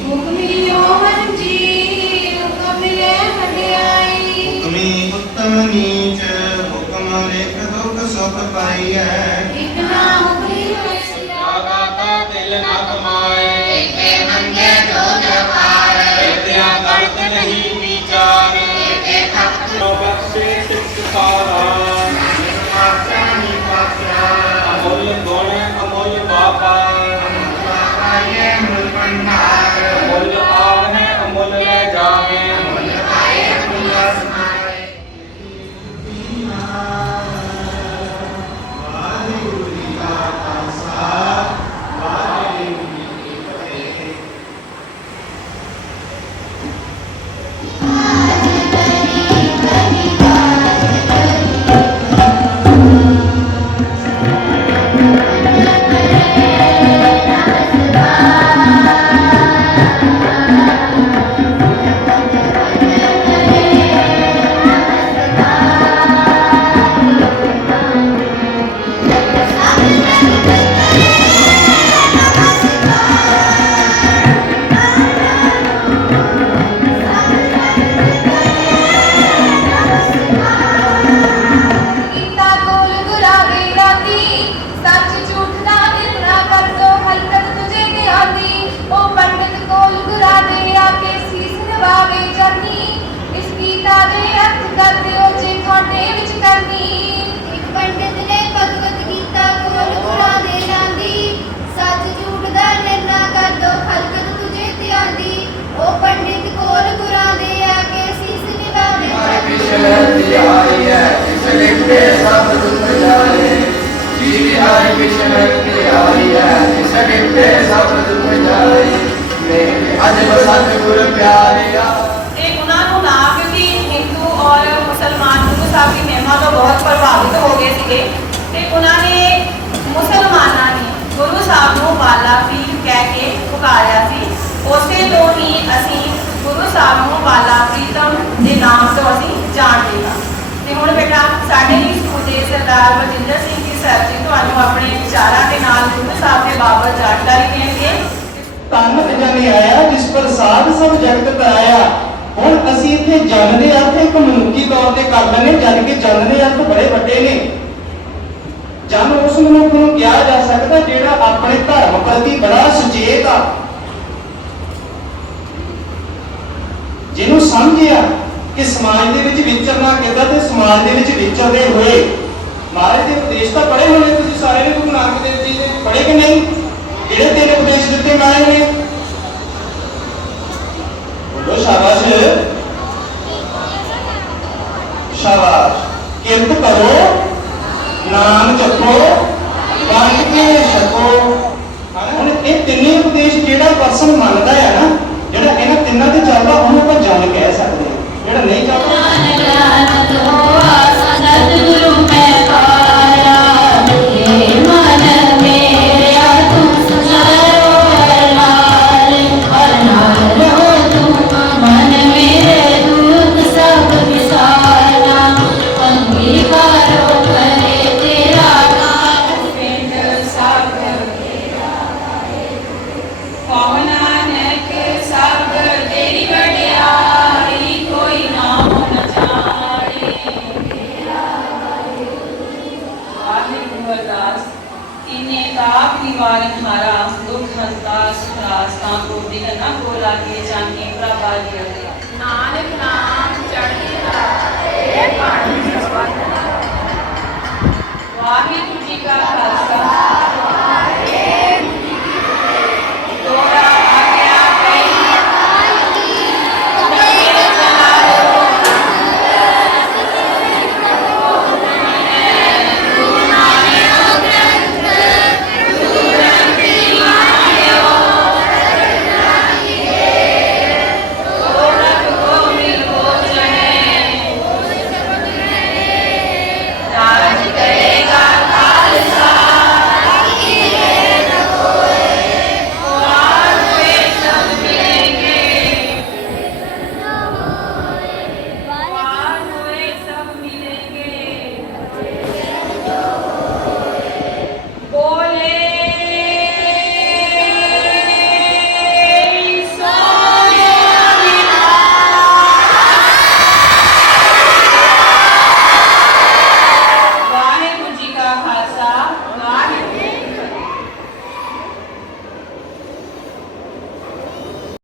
ਹੁਕਮੀਓ ਮਨ ਜੀ ਹੁਕਮ ਮਿਲੇ ਵਡਿਆਈ ਹੁਕਮੀ ਉੱਤਮ ਨੀਚ ਹੁਕਮ ਲਿਖ ਦੁਖ ਸੁਖ ਪਾਈਐ ਇਕ ਨਾ ਹੁਕਮੀ ਹੋਏ ਆਗਾ ਕਾ ਦਿਲ ਨਾ ਕਮਾਏ ਇਕੇ ਮੰਗੇ ਜੋ ਜਵਾਰ ਵਿਦਿਆ ਗਲਤ ਨਹੀਂ ਵਿਚਾਰ। ਇਕੇ ਖਪ ਜੋ ਬਖਸ਼ੇ ਸਿੱਖ ਸਾਰਾ ਤੇ ਉਹਨਾਂ ਨੂੰ ਨਾ ਕਿਉਂਕਿ ਹਿੰਦੂ ਔਰ ਮੁਸਲਮਾਨ ਗੁਰੂ ਸਾਹਿਬ ਦੀ ਮਹਿਮਾ ਤੋਂ ਬਹੁਤ ਪ੍ਰਭਾਵਿਤ ਹੋ ਗਏ ਸੀਗੇ। ਤੇ ਉਹਨਾਂ ਨੇ ਮੁਸਲਮਾਨਾਂ ਨੇ ਗੁਰੂ ਸਾਹਿਬ ਨੂੰ ਬਾਲਾ ਪੀਰ ਕਹਿ ਕੇ ਪੁਕਾਰਿਆ ਸੀ। ਉਸੇ ਤੋਂ ਹੀ ਅਸੀਂ ਗੁਰੂ ਸਾਹਿਬ ਨੂੰ ਬਾਲਾ ਪ੍ਰੀਤਮ ਦੇ ਨਾਮ ਤੋਂ ਅਸੀਂ ਜਾਣਦੇ ਹਾਂ। ਤੇ ਹੁਣ ਬੇਟਾ, ਸਾਡੇ ਹੀ ਸਕੂਲ ਦੇ ਸਰਦਾਰ ਬਜਿੰਦਰ ਸਿੰਘ ਜੀ ਜੀ, ਤੁਹਾਨੂੰ ਆਪਣੇ ਵਿਚਾਰਾਂ ਦੇ ਨਾਲ ਗੁਰੂ ਸਾਹਿਬ ਦੇ ਬਾਬਤ ਜਾਣਕਾਰੀ ਦੇਣਗੇ। ਤਨ ਜਨ ਆਇਆ, ਜਿਸ ਪਰ ਸਾਧ ਸਭ ਜਗਤ ਆਇਆ ਹੁਣ ਅਸੀਂ ਇੱਥੇ ਜਨ ਦੇ ਅਰਥ ਇੱਕ ਮਨੁੱਖੀ ਤੌਰ ਤੇ ਕਰ ਲੈਣੇ ਜਦ ਕਿ ਜਨ ਦੇ ਅਰਥ ਬੜੇ ਵੱਡੇ ਨੇ। ਜਨ ਉਸ ਮਨੁੱਖ ਨੂੰ ਕਿਹਾ ਜਾ ਸਕਦਾ ਜਿਹੜਾ ਆਪਣੇ ਧਰਮ ਪ੍ਰਤੀ ਬੜਾ ਸੁਚੇਤ ਆ। ਜਿਹਨੂੰ ਸਮਝਿਆ ਕਿ ਸਮਾਜ ਦੇ ਵਿੱਚ ਵਿਚਰਨਾ ਕਿੱਦਾਂ ਤੇ ਸਮਾਜ ਦੇ ਵਿੱਚ ਵਿਚਰਦੇ ਹੋਏ ਮਹਾਰਾਜ ਦੇ ਉਪਦੇਸ਼ ਤਾਂ ਪੜ੍ਹੇ ਹੋਣੇ ਤੁਸੀਂ ਸਾਰੇ ਨੇ ਗੁਰੂ ਨਾਨਕ ਦੇਵ ਜੀ ਦੇ। ਪੜ੍ਹੇ ਕਿ ਨਹੀਂ? ਕਿਹੜੇ ਤਿੰਨ ਉਪਦੇਸ਼ ਦਿੱਤੇ ਮਹਾਰਾਜ ਨੇ। ਬੋਲੋ ਸ਼ਾਬਾਸ਼। ਸ਼ਾਬਾਸ਼। ਕਿਰਤ ਕਰੋ। ਨਾਮ ਜਪੋ। ਵੰਡ ਕੇ ਛਕੋ। ਹੁਣ ਇਹ ਤਿੰਨੇ ਉਪਦੇਸ਼ ਜਿਹੜਾ ਪਰਸਨ ਮੰਨਦਾ ਹੈ ਨਾ, ਜਿਹੜਾ ਇਹਨਾਂ ਤਿੰਨਾਂ ਤੇ ਚੱਲਦਾ, ਉਹਨੂੰ ਆਪਾਂ ਜਨ ਕਹਿ ਸਕਦੇ ਹਾਂ। ਜਿਹੜਾ ਨਹੀਂ ਚੱਲਦਾ ਵਾਹਿਗੁਰੂ ਅਰਦਾਸ ਇਨੇ ਤਾਪ ਨਿਵਾਰਨ ਹਾਰਾ ਦੁਖ ਹੰਤਾ ਸੁਖਰਾਸਤਾ ਕੋ ਦਿਲ ਨਾ ਕੋ ਲਾਗੇ ਜਾਣੇ ਪ੍ਰਭਾ ਦੀ ਅਗੇ ਨਾਨਕ ਨਾਮ